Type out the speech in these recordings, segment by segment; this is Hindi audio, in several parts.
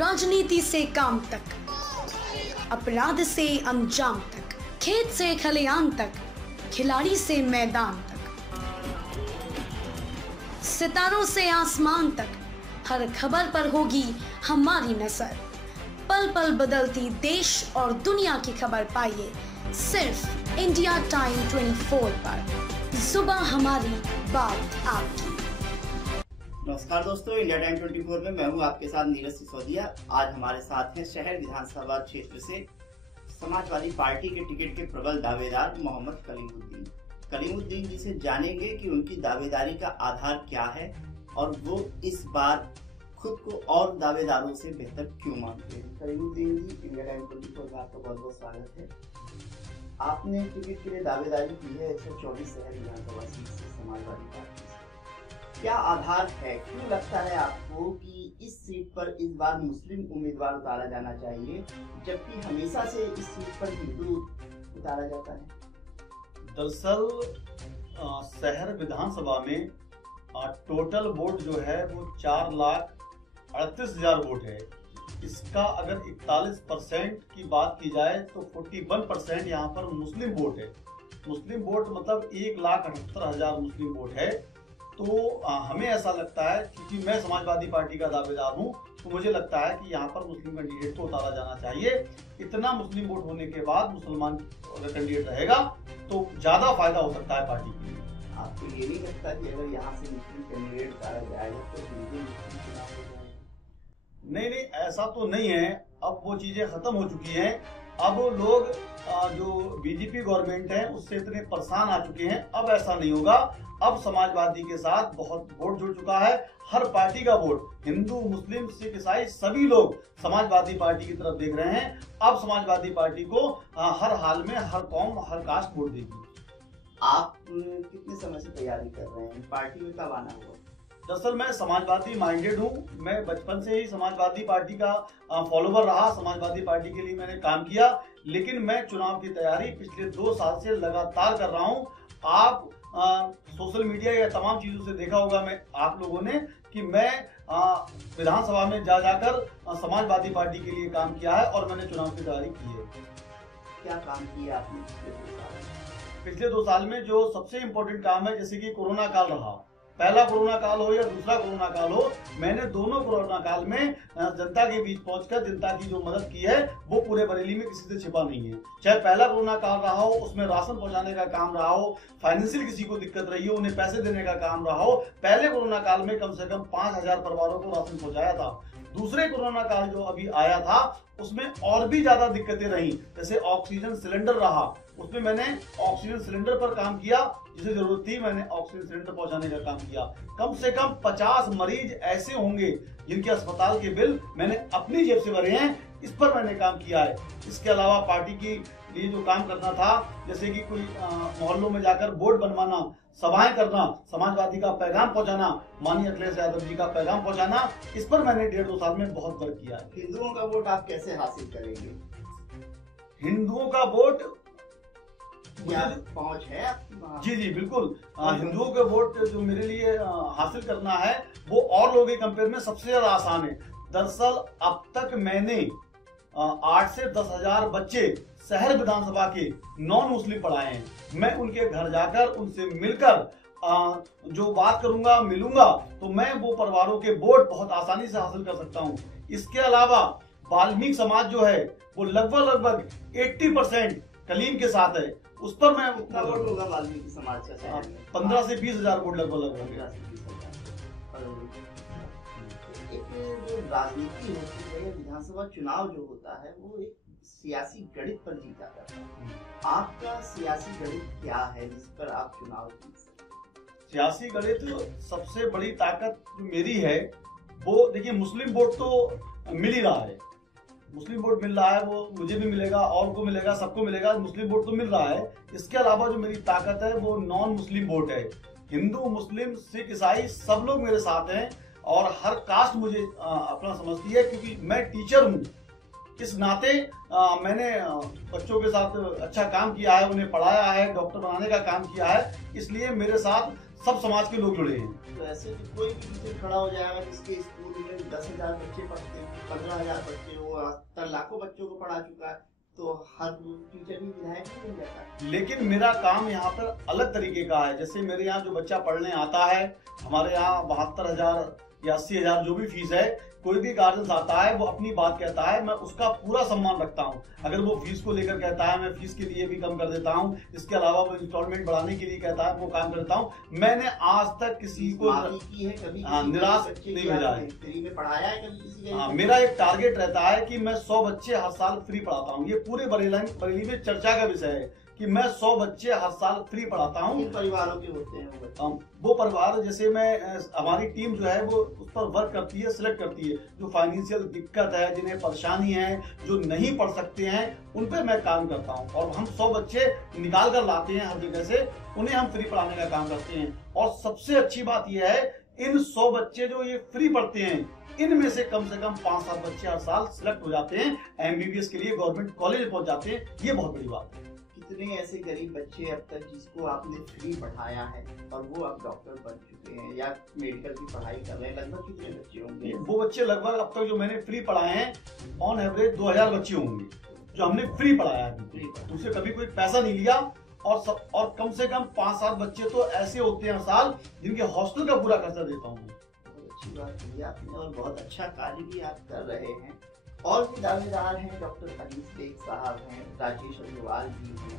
राजनीति से काम तक, अपराध से अंजाम तक, खेत से खलियान तक, खिलाड़ी से मैदान तक, सितारों से आसमान तक, हर खबर पर होगी हमारी नजर। पल पल बदलती देश और दुनिया की खबर पाइए सिर्फ इंडिया टाइम 24 पर। सुबह हमारी, बात आपकी। नमस्कार दोस्तों, इंडिया टाइम 24 में मैं हूं आपके साथ नीरज सिसोदिया। आज हमारे साथ हैं शहर विधानसभा क्षेत्र से समाजवादी पार्टी के टिकट के प्रबल दावेदार मोहम्मद कलीमुद्दीन जी से जानेंगे कि उनकी दावेदारी का आधार क्या है और वो इस बार खुद को और दावेदारों से बेहतर क्यों मानते हैं। कलीमुद्दीन जी, इंडिया टाइम 24 में आपका बहुत बहुत स्वागत है। आपने टिकट के लिए दावेदारी की है 124 शहर विधानसभा सीट से समाजवादी पार्टी से। क्या आधार है, क्यों लगता है आपको कि इस सीट पर इस बार मुस्लिम उम्मीदवार उतारा जाना चाहिए, जबकि हमेशा से इस सीट पर हिंदू उतारा जाता है? दरअसल शहर विधानसभा में टोटल वोट जो है वो 4,38,000 वोट है। इसका अगर 41% की बात की जाए तो 41% यहाँ पर मुस्लिम वोट है। मुस्लिम वोट मतलब 1,78,000 मुस्लिम वोट है। तो हमें ऐसा लगता है, क्योंकि मैं समाजवादी पार्टी का दावेदार हूँ, तो मुझे लगता है कि यहाँ पर मुस्लिम कैंडिडेट को उतारा जाना चाहिए। इतना मुस्लिम वोट होने के बाद मुसलमान अगर कैंडिडेट रहेगा तो ज्यादा फायदा हो सकता है पार्टी के लिए। आपको ये नहीं लगता कि अगर यहाँ से मुस्लिम कैंडिडेट उतारा जाएगा तो मुस्लिम चुनाव हो जाएगा? नहीं, ऐसा तो नहीं है। अब वो चीजें खत्म हो चुकी हैं। अब लोग जो बीजेपी गवर्नमेंट है उससे इतने परेशान आ चुके हैं। अब ऐसा नहीं होगा। अब समाजवादी के साथ बहुत वोट जुड़ चुका है। हर पार्टी का वोट, हिंदू, मुस्लिम, सिख, ईसाई, सभी लोग समाजवादी पार्टी की तरफ देख रहे हैं। अब समाजवादी पार्टी को हर हाल में हर कौम, हर कास्ट वोट देगी। आप कितने समय से तैयारी कर रहे हैं? पार्टी में कब आना हुआ? दरअसल मैं समाजवादी माइंडेड हूँ। मैं बचपन से ही समाजवादी पार्टी का फॉलोवर रहा। समाजवादी पार्टी के लिए मैंने काम किया, लेकिन मैं चुनाव की तैयारी पिछले 2 साल से लगातार कर रहा हूँ। आप सोशल मीडिया या तमाम चीजों से देखा होगा मैं आप लोगों ने कि मैं विधानसभा में जाकर समाजवादी पार्टी के लिए काम किया है और मैंने चुनाव की तैयारी की है। क्या काम किया आपने पिछले 2 साल में? जो सबसे इम्पोर्टेंट काम है, जैसे कि कोरोना काल रहा, पहला कोरोना काल हो या दूसरा कोरोना काल हो, मैंने दोनों कोरोना काल में जनता के बीच पहुंचकर जनता की जो मदद की है वो पूरे बरेली में किसी से छिपा नहीं है। चाहे पहला कोरोना काल रहा हो, उसमें राशन पहुंचाने का काम रहा हो, फाइनेंशियल किसी को दिक्कत रही हो, उन्हें पैसे देने का काम रहा हो। पहले कोरोना काल में कम से कम 5,000 परिवारों को राशन पहुंचाया था। दूसरे कोरोना काल जो अभी आया था उसमें और भी ज्यादा दिक्कतें रही, जैसे ऑक्सीजन सिलेंडर रहा, उसमें मैंने ऑक्सीजन सिलेंडर पर काम किया। जिसे जरूरत थी मैंने ऑक्सीजन सिलेंडर पहुंचाने का काम किया। कम से कम 50 मरीज ऐसे होंगे जिनके अस्पताल के बिल मैंने अपनी जेब से भरे हैं। इस पर मैंने काम किया है। इसके अलावा पार्टी की लिए जो काम करना था, जैसे कि कोई मोहल्लों में जाकर बोर्ड बनवाना, सभाएं करना, समाजवादी का पैगाम पहुंचाना, माननीय अखिलेश यादव जी का पैगाम पहुंचाना, इस पर मैंने 1.5-2 साल में बहुत वर्क किया है। हिंदुओं का वोट आप कैसे हासिल करेंगे? हिंदुओं का वोट पहुंच है? जी बिल्कुल। हिंदुओं के वोट जो मेरे लिए हासिल करना है वो और लोगों के कंपेयर में सबसे ज्यादा आसान है। दरअसल अब तक मैंने 8 से 10,000 बच्चे शहर विधानसभा के नॉन मुस्लिम पढ़ाए हैं। मैं उनके घर जाकर उनसे मिलकर जो बात करूंगा, मिलूंगा, तो मैं वो परिवारों के वोट बहुत आसानी से हासिल कर सकता हूं। इसके अलावा वाल्मीकि समाज जो है वो लगभग 80% कलीम के साथ है। उस पर मैं वोट होगा वाल्मीकि समाज का शहर में 15 से 20,000 वोट लगभग एक जो राजनीति होती है, विधानसभा चुनाव जो होता है वो एक सियासी गणित पर जीता जाता है। आपका सियासी गणित क्या है जिस पर आप चुनाव जीत सकते? सियासी गणित सबसे बड़ी ताकत जो मेरी है वो, देखिए, मुस्लिम वोट तो मिल ही रहा है। मुस्लिम वोट मिल रहा है, वो मुझे भी मिलेगा, और को मिलेगा, सबको मिलेगा। मुस्लिम वोट तो मिल रहा है। इसके अलावा जो मेरी ताकत है वो नॉन मुस्लिम वोट है। हिंदू, मुस्लिम, सिख, ईसाई सब लोग मेरे साथ हैं और हर कास्ट मुझे अपना समझती है, क्योंकि मैं टीचर हूँ। इस नाते मैंने बच्चों के साथ अच्छा काम किया है, उन्हें पढ़ाया है, डॉक्टर बनाने का काम किया है, इसलिए मेरे साथ सब समाज के लोग जुड़े हैं। तो ऐसे तो कोई भी टीचर खड़ा हो जाएगा जिसके स्कूल स्कूल में 10,000 बच्चे पढ़ते, 15,000 बच्चे, वो लाखों बच्चों को पढ़ा चुका है, तो हर टीचर भी विधायक नहीं बन जाता। लेकिन मेरा काम यहाँ पर अलग तरीके का है। जैसे मेरे यहाँ जो बच्चा पढ़ने आता है, हमारे यहाँ 72,000 या 80,000 जो भी फीस है, कोई भी गार्जियन आता है वो अपनी बात कहता है, मैं उसका पूरा सम्मान रखता हूँ। अगर वो फीस को लेकर कहता है मैं फीस के लिए भी कम कर देता हूँ, इसके अलावा वो इंस्टॉलमेंट बढ़ाने के लिए कहता है, वो काम करता हूँ। मैंने आज तक किसी को की है कभी निराश नहीं भेजा है, फ्री में पढ़ाया है कभी किसी का? मेरा एक टारगेट रहता है कि मैं 100 बच्चे हर साल फ्री पढ़ाता हूँ। ये पूरे बरेली में चर्चा का विषय है कि मैं 100 बच्चे हर साल फ्री पढ़ाता हूँ। किन परिवारों के होते हैं वो परिवार, जैसे मैं हमारी टीम जो है वो उस पर वर्क करती है, सिलेक्ट करती है। जो फाइनेंशियल दिक्कत है, जिन्हें परेशानी है, जो नहीं पढ़ सकते हैं, उन पे मैं काम करता हूँ। और हम 100 बच्चे निकाल कर लाते हैं हर जगह से, उन्हें हम फ्री पढ़ाने का काम करते हैं। और सबसे अच्छी बात यह है, इन 100 बच्चे जो ये फ्री पढ़ते हैं, इनमें से कम 5-7 बच्चे हर साल सिलेक्ट हो जाते हैं, MBBS के लिए गवर्नमेंट कॉलेज में पहुंच जाते हैं। ये बहुत बड़ी बात है। कितने ऐसे गरीब बच्चे अब तक जिसको आपने फ्री पढ़ाया है और वो अब डॉक्टर बन चुके हैं या मेडिकल की पढ़ाई कर रहे हैं? लगभग कितने बच्चे होंगे? वो बच्चे लगभग अब तक जो मैंने फ्री पढ़ाए हैं, ऑन एवरेज 2000 बच्चे होंगे जो हमने फ्री पढ़ाया है। उनसे कभी कोई पैसा नहीं लिया। और कम से कम 5-7 बच्चे तो ऐसे होते हैं हर साल जिनके हॉस्टल का पूरा खर्चा देता हूँ। बहुत अच्छी बात की आपने और बहुत अच्छा कार्य भी आप कर रहे हैं। और भी दावेदार हैं, डॉक्टर हरीश बेग साहब हैं, राजेश अग्रवाल जी हैं,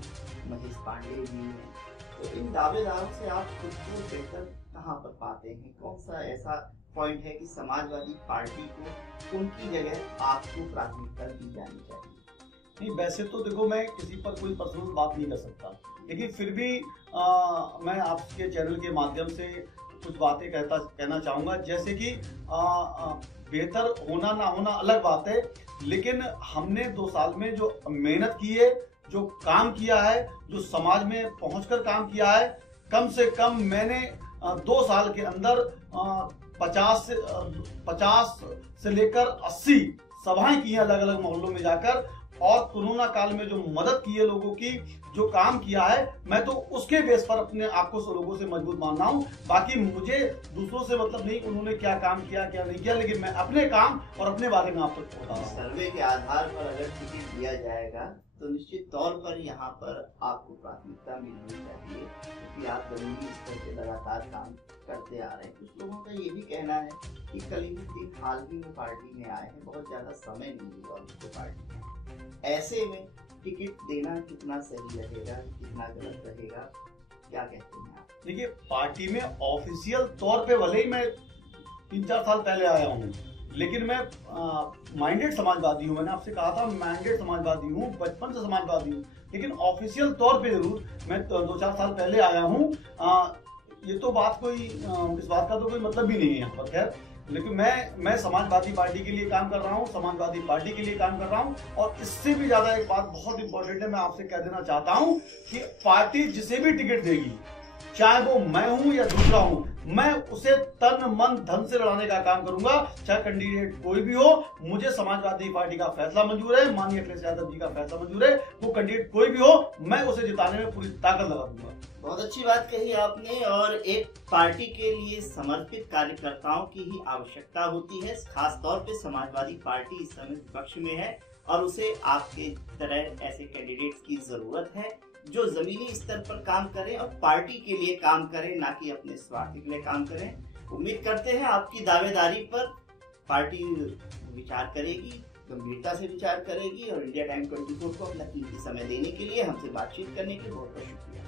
महेश पांडे जी हैं। तो इन दावेदारों से आप खुद को बेहतर कहाँ पर पाते हैं? कौन सा ऐसा पॉइंट है कि समाजवादी पार्टी को उनकी जगह आपको प्राथमिकता दी जानी चाहिए? नहीं, वैसे तो देखो, मैं किसी पर कोई पर्सनल बात नहीं कर सकता, लेकिन फिर भी मैं आपके चैनल के माध्यम से कुछ बातें कहना चाहूँगा। जैसे कि बेहतर होना ना होना अलग बात है, लेकिन हमने 2 साल में जो मेहनत की है, जो काम किया है, जो समाज में पहुंचकर काम किया है, कम से कम मैंने 2 साल के अंदर 50 से लेकर 80 सभाएं की हैं अलग अलग मोहल्लों में जाकर। और कोरोना काल में जो मदद की है लोगों की, जो काम किया है, मैं तो उसके बेस पर अपने आप को लोगों से मजबूत मानना हूँ। बाकी मुझे दूसरों से मतलब नहीं उन्होंने क्या काम किया क्या नहीं किया, लेकिन मैं अपने काम और अपने बारे में आप तक बता रहा हूँ। सर्वे के आधार पर अगर टिकट दिया जाएगा तो निश्चित तौर पर यहाँ पर आपको प्राथमिकता मिलनी चाहिए, क्योंकि आप जमीनी स्तर पे लगातार काम करते आ रहे हैं। कुछ लोगों का ये भी कहना है कि कलीमुद्दीन हाल ही में पार्टी में आए हैं, बहुत ज्यादा समय नहीं हुआ उनको पार्टी में। ऐसे में टिकट देना कितना सही रहेगा, कितना गलत रहेगा, क्या कहते हैं आप? देखिए, पार्टी में ऑफिशियल तौर पे भले ही मैं 3-4 साल पहले आया हूँ, लेकिन मैं माइंडेड समाजवादी हूँ। मैंने आपसे कहा था माइंडेड समाजवादी हूँ, बचपन से समाजवादी हूँ, लेकिन ऑफिशियल तौर पे जरूर मैं 2-4 साल पहले आया हूँ। ये तो बात कोई इस बात का तो कोई मतलब भी नहीं है यहाँ पर। खैर, लेकिन मैं समाजवादी पार्टी के लिए काम कर रहा हूँ, समाजवादी पार्टी के लिए काम कर रहा हूँ। और इससे भी ज्यादा एक बात बहुत इंपॉर्टेंट है, मैं आपसे कह देना चाहता हूँ कि पार्टी जिसे भी टिकट देगी, चाहे वो मैं हूं या दूसरा हूं, मैं उसे तन मन धन से लड़ाने का काम करूंगा। चाहे कैंडिडेट कोई भी हो, मुझे समाजवादी पार्टी का फैसला मंजूर है, माननीय अखिलेश यादव जी का फैसला मंजूर है। वो कैंडिडेट कोई भी हो, मैं उसे जिताने में पूरी ताकत लगा दूंगा। बहुत अच्छी बात कही आपने। और एक पार्टी के लिए समर्पित कार्यकर्ताओं की ही आवश्यकता होती है। खास तौर पे समाजवादी पार्टी इस समय विपक्ष में है और उसे आपके तरह ऐसे कैंडिडेट्स की जरूरत है जो जमीनी स्तर पर काम करें और पार्टी के लिए काम करें, ना कि अपने स्वार्थ के लिए काम करें। उम्मीद करते हैं आपकी दावेदारी पर पार्टी विचार करेगी, गंभीरता से विचार करेगी। और इंडिया टाइम 24 को अपना कीमती समय देने के लिए, हमसे बातचीत करने के लिए बहुत बहुत शुक्रिया।